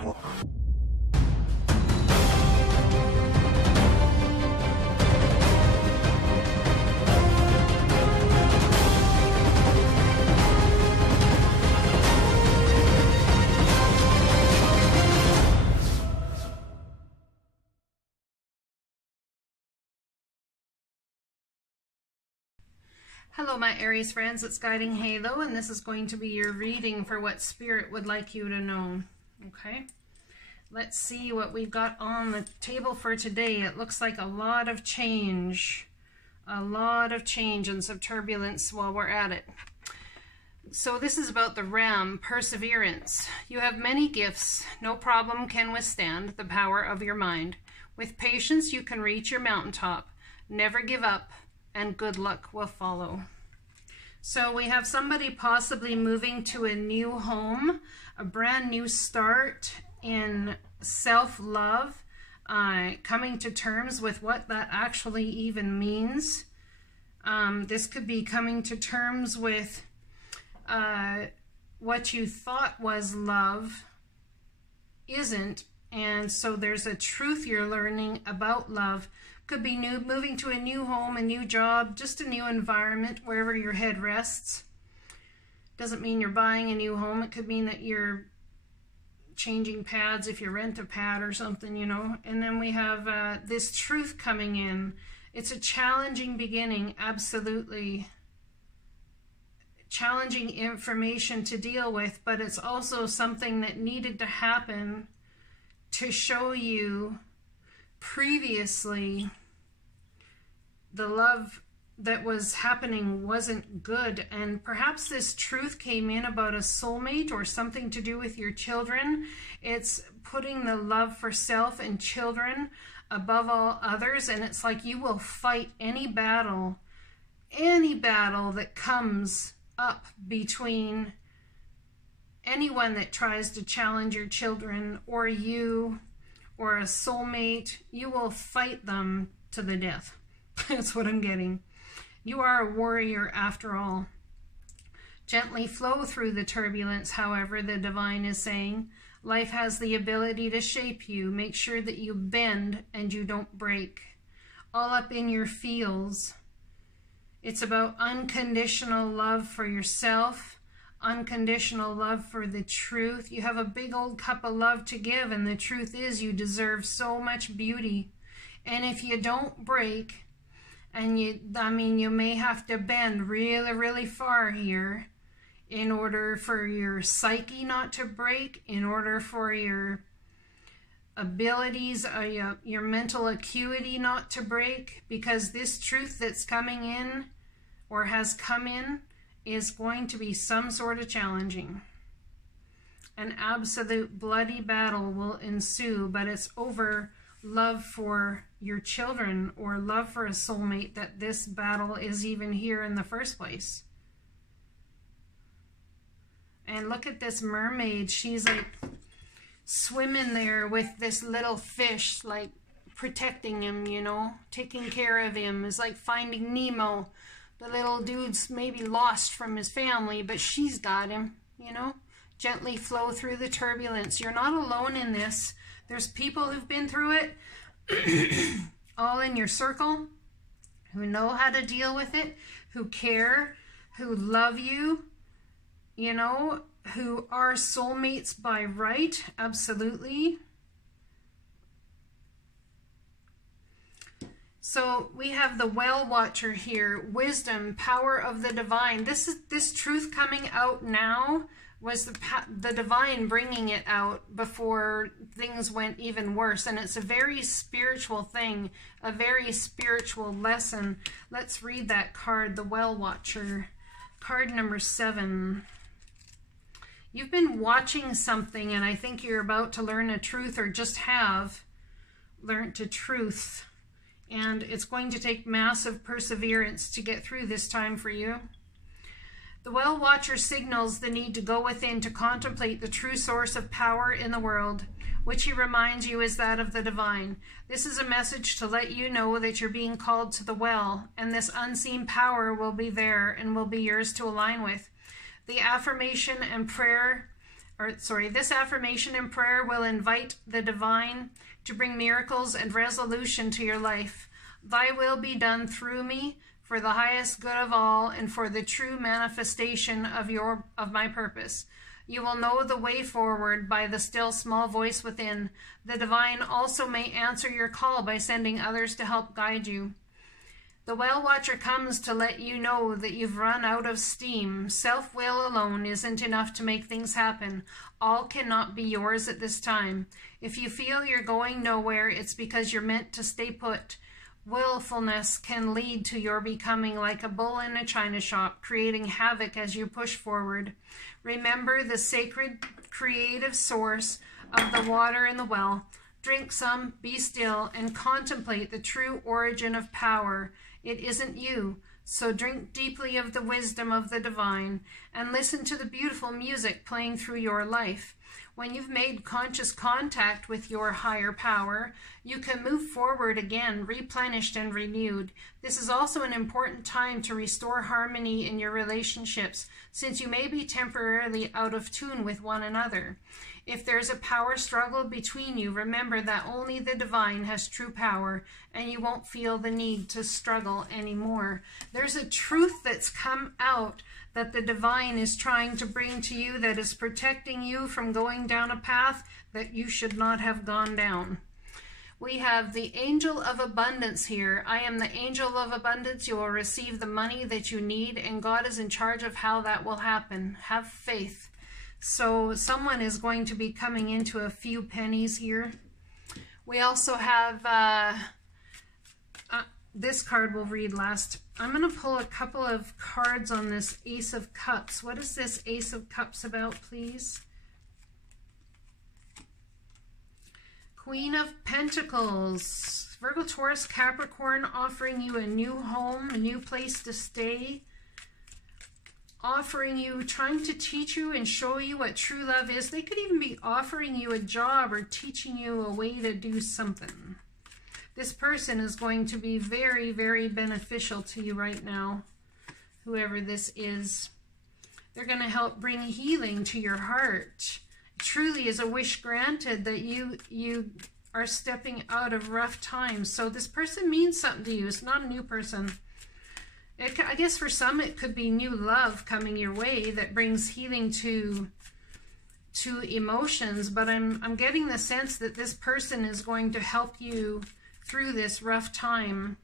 Hello my Aries friends, it's Guiding Halo, and this is going to be your reading for what Spirit would like you to know. Okay, let's see what we've got on the table for today. It looks like a lot of change and some turbulence while we're at it. So this is about the Ram, perseverance. You have many gifts. No problem can withstand the power of your mind. With patience you can reach your mountaintop. Never give up, and good luck will follow. So we have somebody possibly moving to a new home, a brand new start in self-love, coming to terms with what that actually even means. This could be coming to terms with what you thought was love isn't, and so there's a truth you're learning about love. Could be moving to a new home, a new job, just a new environment, wherever your head rests. Doesn't mean you're buying a new home. It could mean that you're changing pads if you rent a pad or something, you know. And then we have this truth coming in. It's a challenging beginning, absolutely. Challenging information to deal with, but it's also something that needed to happen to show you previously the love that was happening wasn't good, and perhaps this truth came in about a soulmate or something to do with your children. It's putting the love for self and children above all others, and it's like you will fight any battle that comes up between anyone that tries to challenge your children or you or a soulmate. You will fight them to the death. That's what I'm getting. You are a warrior after all. Gently flow through the turbulence, however, the divine is saying. Life has the ability to shape you. Make sure that you bend and you don't break. All up in your feels. It's about unconditional love for yourself, unconditional love for the truth. You have a big old cup of love to give, and the truth is you deserve so much beauty. And if you don't break, and you may have to bend really, really far here in order for your psyche not to break, in order for your abilities, your mental acuity not to break, because this truth that's coming in or has come in is going to be some sort of challenging. An absolute bloody battle will ensue, but it's over love for your children or love for a soulmate that this battle is even here in the first place. And look at this mermaid. She's like swimming there with this little fish, like protecting him, you know, taking care of him. It's like Finding Nemo. The little dude's maybe lost from his family, but she's got him, you know. Gently flow through the turbulence. You're not alone in this. There's people who've been through it, all in your circle, who know how to deal with it, who care, who love you, you know, who are soulmates by right, absolutely. So we have the well watcher here, wisdom, power of the divine. This truth coming out now was the divine bringing it out before things went even worse. And it's a very spiritual thing, a very spiritual lesson. Let's read that card, the Well Watcher. Card number 7. You've been watching something, and I think you're about to learn a truth, or just have learned a truth. And it's going to take massive perseverance to get through this time for you. The Well Watcher signals the need to go within to contemplate the true source of power in the world, which he reminds you is that of the divine. This is a message to let you know that you're being called to the well, and this unseen power will be there and will be yours to align with. The affirmation and prayer This affirmation and prayer will invite the divine to bring miracles and resolution to your life. Thy will be done through me for the highest good of all and for the true manifestation of my purpose. You will know the way forward by the still small voice within. The divine also may answer your call by sending others to help guide you. The well watcher comes to let you know that you've run out of steam. Self-will alone isn't enough to make things happen. All cannot be yours at this time. If you feel you're going nowhere, it's because you're meant to stay put. Willfulness can lead to your becoming like a bull in a china shop, creating havoc as you push forward. Remember the sacred creative source of the water in the well. Drink some, be still, and contemplate the true origin of power. It isn't you, so drink deeply of the wisdom of the divine and listen to the beautiful music playing through your life. When you've made conscious contact with your higher power, you can move forward again, replenished and renewed. This is also an important time to restore harmony in your relationships, since you may be temporarily out of tune with one another. If there's a power struggle between you, remember that only the divine has true power, and you won't feel the need to struggle anymore. There's a truth that's come out that the divine is trying to bring to you that is protecting you from going down a path that you should not have gone down. We have the angel of abundance here. I am the angel of abundance. You will receive the money that you need, and God is in charge of how that will happen. Have faith. So someone is going to be coming into a few pennies here. We also have this card we'll read last. I'm going to pull a couple of cards on this Ace of Cups. What is this Ace of Cups about, please? Queen of Pentacles. Virgo, Taurus, Capricorn, offering you a new home, a new place to stay. Offering you, trying to teach you and show you what true love is. They could even be offering you a job or teaching you a way to do something. This person is going to be very, very beneficial to you right now, whoever this is. They're going to help bring healing to your heart. It truly is a wish granted that you are stepping out of rough times. So this person means something to you. It's not a new person. I guess for some it could be new love coming your way that brings healing to emotions, but I'm getting the sense that this person is going to help you through this rough time.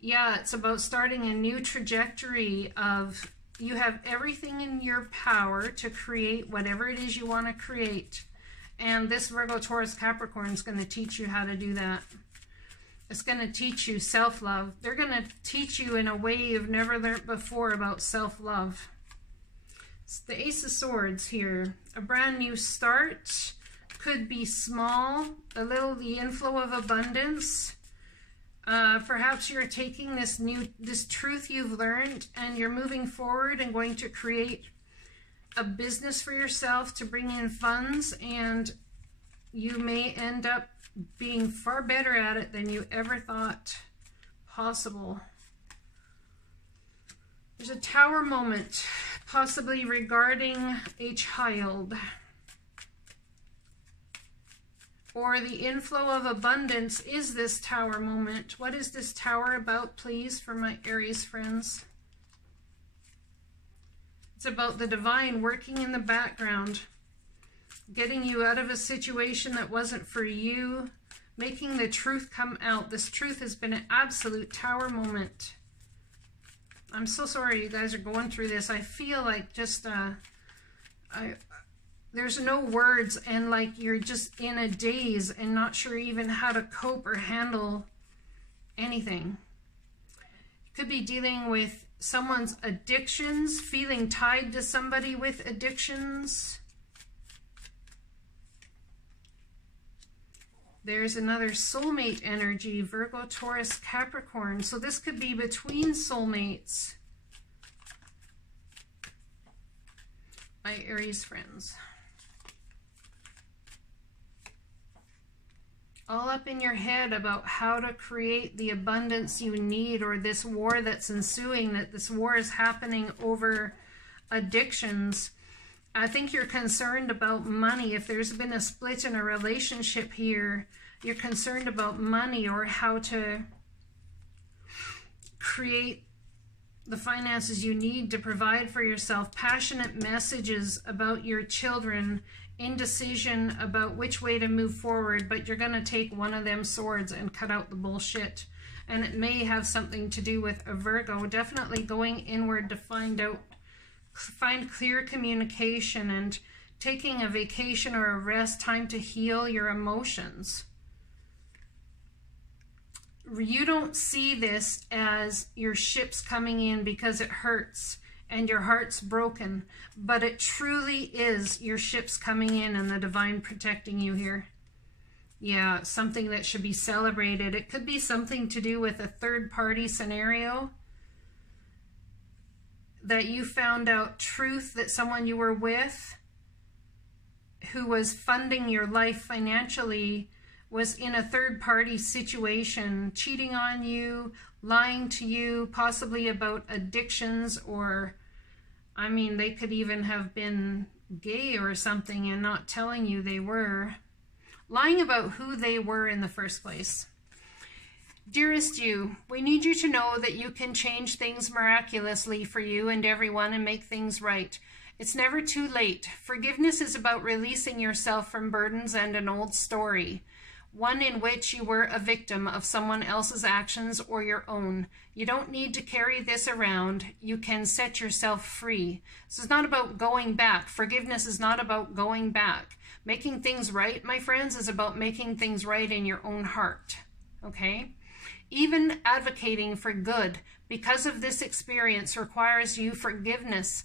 Yeah, it's about starting a new trajectory of you have everything in your power to create whatever it is you want to create. And this Virgo, Taurus, Capricorn is going to teach you how to do that. It's going to teach you self-love. They're going to teach you in a way you've never learned before about self-love. It's the Ace of Swords here. A brand new start. Could be small. The inflow of abundance. Perhaps you're taking this truth you've learned and you're moving forward and going to create a business for yourself to bring in funds, and you may end up being far better at it than you ever thought possible. There's a Tower moment, possibly regarding a child. Or the inflow of abundance is this Tower moment. What is this Tower about, please, for my Aries friends? It's about the divine working in the background, getting you out of a situation that wasn't for you, making the truth come out. This truth has been an absolute Tower moment. I'm so sorry you guys are going through this. I feel like just, there's no words, and like you're just in a daze and not sure even how to cope or handle anything. You could be dealing with someone's addictions, feeling tied to somebody with addictions. There's another soulmate energy, Virgo, Taurus, Capricorn. So this could be between soulmates. My Aries friends. All up in your head about how to create the abundance you need, or this war that's ensuing, that this war is happening over addictions. I think you're concerned about money. If there's been a split in a relationship here, you're concerned about money or how to create the finances you need to provide for yourself. Passionate messages about your children, indecision about which way to move forward, but you're going to take one of them swords and cut out the bullshit. And it may have something to do with a Virgo. Definitely going inward to find clear communication and taking a vacation or a rest, time to heal your emotions. You don't see this as your ships coming in because it hurts and your heart's broken, but it truly is your ships coming in and the divine protecting you here. Yeah, something that should be celebrated. It could be something to do with a third-party scenario, that you found out truth that someone you were with who was funding your life financially was in a third-party situation, cheating on you, lying to you, possibly about addictions, or, I mean, they could even have been gay or something and not telling you they were. Lying about who they were in the first place. Dearest you, we need you to know that you can change things miraculously for you and everyone and make things right. It's never too late. Forgiveness is about releasing yourself from burdens and an old story, one in which you were a victim of someone else's actions or your own. You don't need to carry this around. You can set yourself free. This is not about going back. Forgiveness is not about going back. Making things right, my friends, is about making things right in your own heart, okay? Even advocating for good because of this experience requires your forgiveness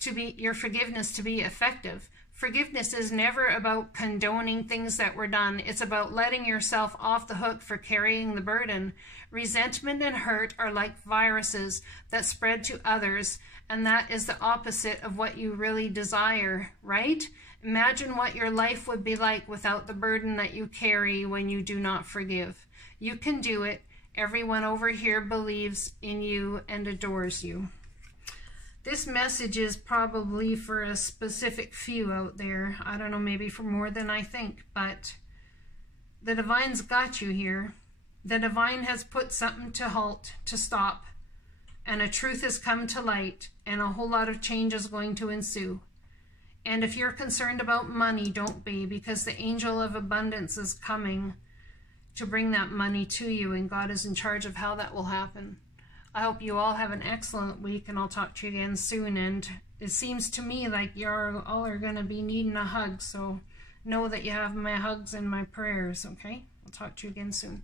to be effective. Forgiveness is never about condoning things that were done. It's about letting yourself off the hook for carrying the burden. Resentment and hurt are like viruses that spread to others, and that is the opposite of what you really desire, right? Imagine what your life would be like without the burden that you carry when you do not forgive. You can do it. Everyone over here believes in you and adores you. This message is probably for a specific few out there. I don't know, maybe for more than I think, but the divine's got you here. The divine has put something to halt, to stop, and a truth has come to light, and a whole lot of change is going to ensue. And if you're concerned about money, don't be, because the angel of abundance is coming to bring that money to you, and God is in charge of how that will happen. I hope you all have an excellent week, and I'll talk to you again soon. And it seems to me like you all are going to be needing a hug, so know that you have my hugs and my prayers, okay? I'll talk to you again soon.